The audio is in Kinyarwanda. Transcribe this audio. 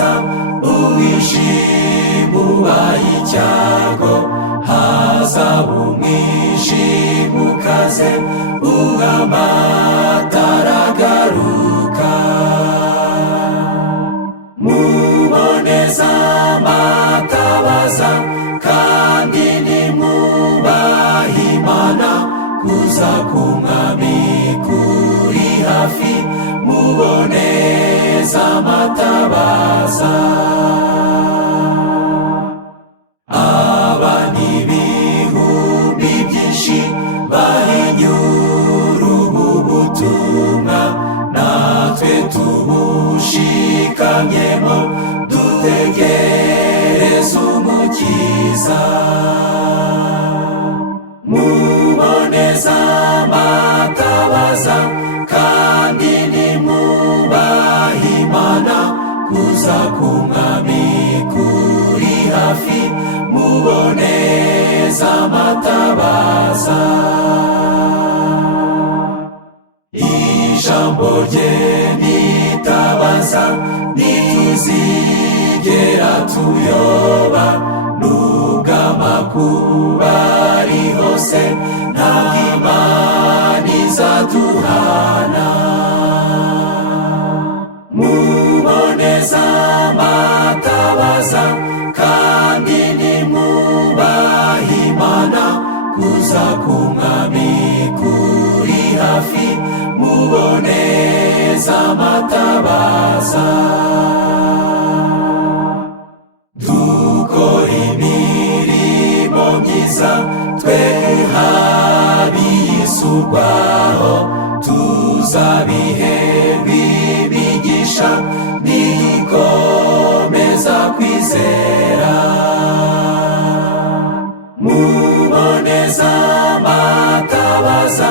amatabaza, umwijima ubaye icyago, hazaba umwijima ukaze, amatara agaruka. Muboneza amatabaza kandi nimwubahe Imana, kuza k'Umwami kuri hafi. Muboneza amatabaza. Abantu ibihumbi byinshi bahinyura ubu butumwa, natwe tubushikamyemo dutegereze Umukiza. Muboneza amatabaza kandi nimwubahe Imana, kuza k'Umwami kuri hafi. Muboneza amatabaza. Ijambo rye nitabaza, ntituzigera tuyoba, nubwo amakuba ari hose, ntabwo Imana izaduhana. Muboneza amatabaza kandi nimwubahe Imana, kuza k'Umwami kuri hafi. Muboneza amatabaza. Dukora imirimo myiza, twe habiyisubwaho, tuzabiherwa imigisha nikomeza kwizera. Muboneza amatabaza